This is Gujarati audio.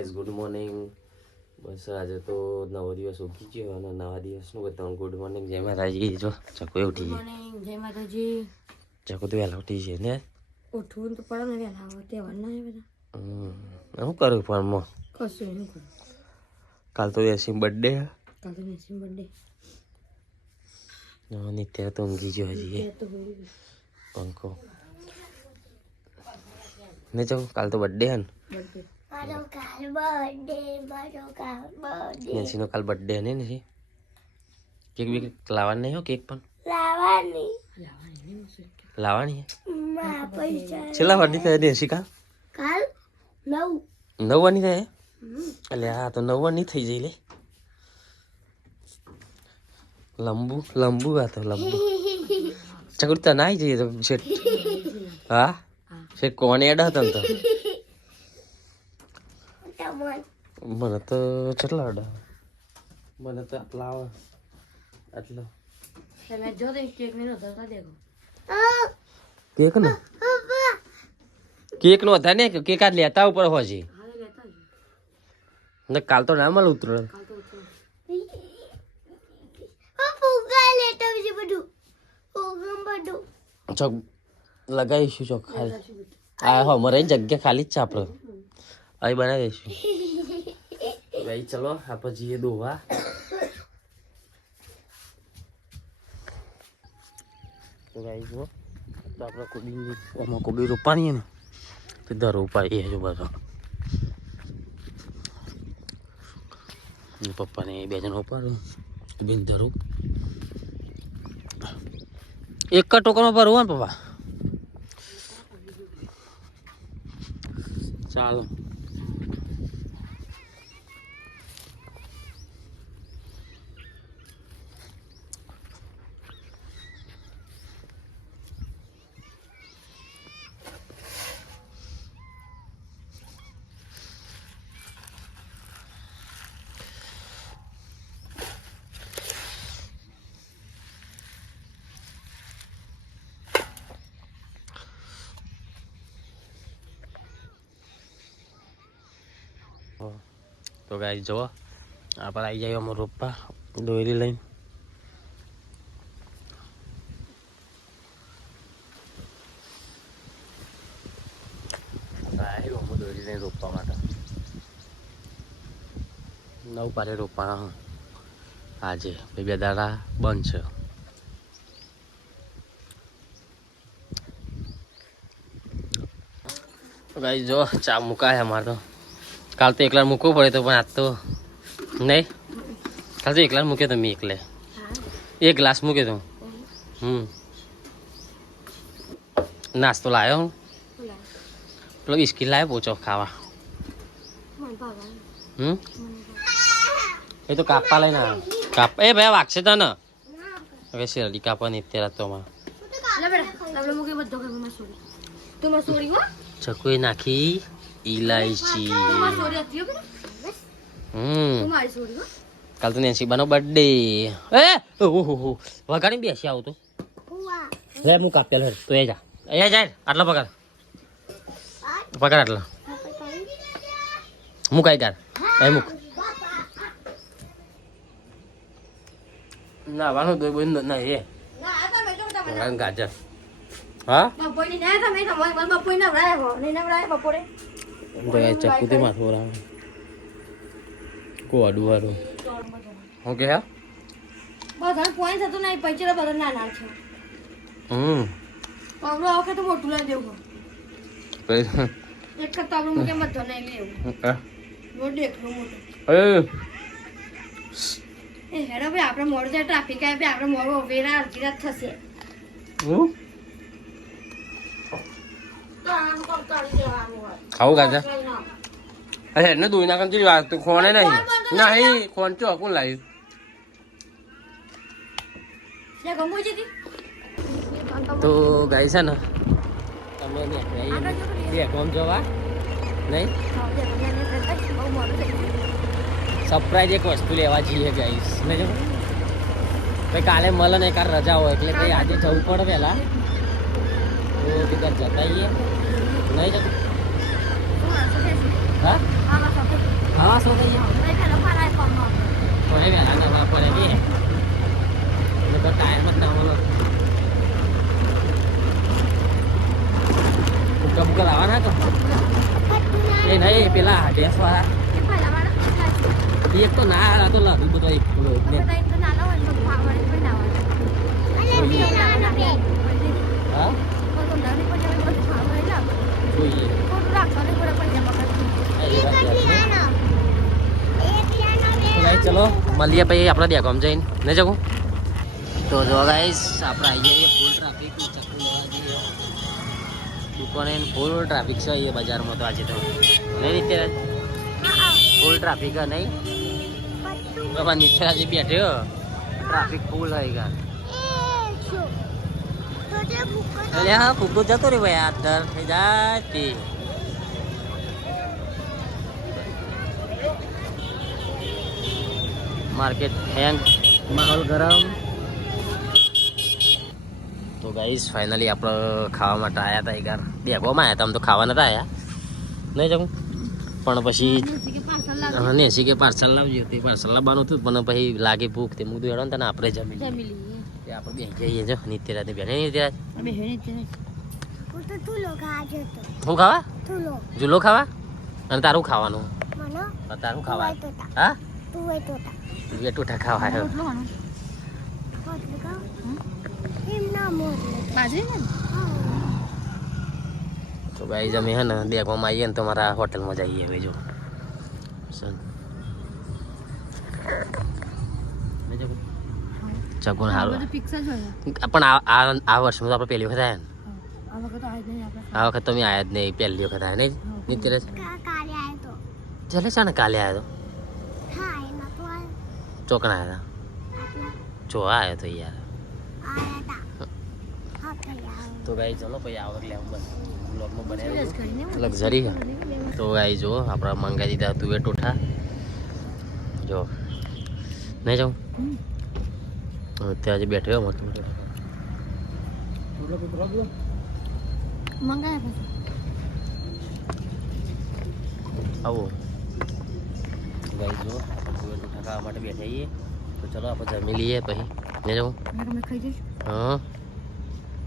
Guys good morning. બસ આજે તો નવો દિવસ ઉગી ગયો અને નવા દિવસનું બતાવું. ગુડ મોર્નિંગ, જય માતાજી. જો ચકો ઉઠી ગુડ મોર્નિંગ, જય માતાજી. ચકો તો વહેલા ઉઠી છે ને? ઉઠવું તો પડે ને વહેલા, તહેવાર ના આવે બધા. શું કરું ફોનમાં? કશું નહીં કરું. કાલ તો એસી બર્થડે. કાલ તો મેસી બર્થડે. નિત્ય તો ઊંઘી ગયો હજી તો હોઈ પંખો ને ચકો. કાલ તો બર્થડે હે ને? બર્થડે. નેસીનો કાલ બર્થડે હે ને? કેક બીક લાવવાની નહીં હો? કેક પણ લાવવાની છેલ્લા વારની થાય નેસી કાલ? કાલ 9 વારની થાય એટલે હા તો 9 વારની થઈ જાય લે. લંબુ આ તો લંબુ ચકડી તો નાઈ જઈએ તો શેઠ. હા શેઠ કોણ એડ હતા ને તો મને તો કેટલા અડા મને તો આટલા આવે આટલો તમે જો તો કેક ને નતા દેખો કેક ને કેક નો હતા ને કેક આ લેતા ઉપર હોજી હા લેતા ને કાલ તો ના મળે ઉતરણ. કાલ તો ઉઠો ચોક લગાવીશું ચોક ખાલી. આ હો મરે જગ્યા ખાલી જ છે આપણે અહીં બનાવી દઈશું. ભાઈ ચલો આપણે જઈએ દોવા. તો ભાઈ જુઓ તો આપણે કોબી એમાં કોબી રોપાણીએ ને સીધા રોપાઈએ જો બધા પપ્પાને બે જણ રોપાડું કોબી ધરું એક જ ટોકરમાં ભરવું ને પપ્પા? ચાલો તો ગાઈ જુઓ આપણે આવી જાય અમારો રોપા દોરી લઈને. દોરી લઈને રોપવા માટે 9 પારે રોપવાના આજે 2 દાડા બંધ છે. ગાઈ જો ચા મુકાય અમારે તો. કાલ તો એકલા મૂકવું પડે તો પણ આજ તો નહીં. કાલ તો એકલા મૂક્યો તો મેં એકલે એક ગ્લાસ મૂક્યો તો. નાસ્તો લાવ્યો હું પેલો બિસ્કીટ લાવ્યો પોચો ખાવા. એ તો કાપવા લઈને આવ્યો. કાપ એ ભાઈ વાગશે તને હવે શેરડી કાપવાની અત્યારે તો ચકુએ નાખી ઇલાયચી. કાલ તો નેન્સીબાનો બર્થડે. એ ઓહો વગાડી બેસી આવું તો રે હું કાપેલ હે તો એ જા અહીંયા જાય આટલો પગાર આટલો મુકાઈ ગાર એ મુક ના વાનું દોઈ બોઈ ના એ ગાજર હા ચક્કુ તે માથું રાવ કોડું વાળું ઓકે હા બધા પોઈન્ટ થતું નહીં પૈસા બધા નાના છે. આપણે આ વખતે મોટું લઈ દેવું એક તો આપણે મૂકે બધો નહીં લેવું મોટું એકલું મોટું. એ હેડો ભાઈ આપણે મોડું જાય ટ્રાફિક આવે આપણે મોડું વેરા અડધી રાત થશે. ખાવું ગાજર અરે એને દોઈ નાખ વાત તો ખોણે નહીં નહીં ખોન ચો કોણ લાવ્યું? તો ગાય છે ને તમે બે ગોમ જવા નહીં સરપ્રાઈઝ એક વસ્તુ લેવા જઈએ ગાઈસ ને જો ભાઈ કાલે મળે ને કાલે રજા હોય એટલે ભાઈ આજે જવું પડે પહેલા તો કીધા જતાઈએ નહીં જતું હા નવા સો થઈ ગયા નહીં પેલો ફરાય કોમનો પડે વેલા નવા પડે કે તો ટાયર મત નાવાનો ભૂકા ભૂકા લાવવાના તો એ નહીં પેલા ડેસ વાળા એ પહેલા વાળા એક તો ના આ તો લાગુ બધો એક પેલો તો તો નાનો હોય તો ખાવડે પણ ના હોય હા તો નાની પણ જમે બધું ખાવડે લાવ જોઈએ થોડું રાખવાનું પડે પણ જમા ગાઈસ ચલો મળીએ પછી આપણે દેખો જઈને નહીં જવું તો જો ગાઈસ આપણે આવી જઈએ ફૂલ ટ્રાફિક ચક્કુ લેવા જઈએ દુકાને ફૂલ ટ્રાફિક છે એ બજારમાં તો આજે તો નહીં નિત્યરાજ ફૂલ ટ્રાફિક હે નહીં બાબા નિત્યરાજ બેઠ્યો ટ્રાફિક ફૂલ હોય ગા અરે હા ફૂગો જતો રે ભાઈ આ દર થઈ જાય તે માર્કેટ હેંગ માહોલ ગરમ તો ગાઈસ ફાઇનલી આપણે ખાવા માટે આવ્યા હતા યાર બેગોમાં આવ્યા હતા આમ તો ખાવા નતા આવ્યા નહીં જવું પણ પછી નેસી કે પાર્સલ લાવજો તે પાર્સલ લાવવાનું હતું પણ પછી લાગે ભૂખ તે મુદ્દું હેડો ને તને આપણે જમી તે આપણે બે જઈએ જો નિત્યરાજની બેન નિત્યરાજ શું ખાવા ઝૂલો ખાવા અને તારું ખાવાનું તારું ખાવા હા બે ટોટા ખાવા આવ્યો તો ગાઈસ અમે હે ને દેખવામાં આવીએ ને તો મારા હોટલમાં જઈએ હવે જો ચકુન હારું પણ આ વર્ષમાં તો આપણે પહેલી વખત આવ્યા ને આ વખત તો મેં આવ્યા જ નહીં પહેલી વખત આવ્યા નહીં નિત્યરાજ ચાલે છે ને કાલે આવ્યો તો ચોકણ આવ્યા હતા જો આવ્યો તો યાર તો ગાઈ ચલો પછી આવક લે બસ બ્લોગમાં બનાવી લક્ઝરી તો ગાઈ જો આપણે મંગાવી દીધા તું એ ટોઠા જો નહીં જાઉં ત્યાં જ બેઠો મસ્ત આવો ગાઈ જો આપણે ટોઠા ખાવા માટે બેઠા છીએ તો ચલો આપણે જમી લઈએ પછી નહીં જાઉં હા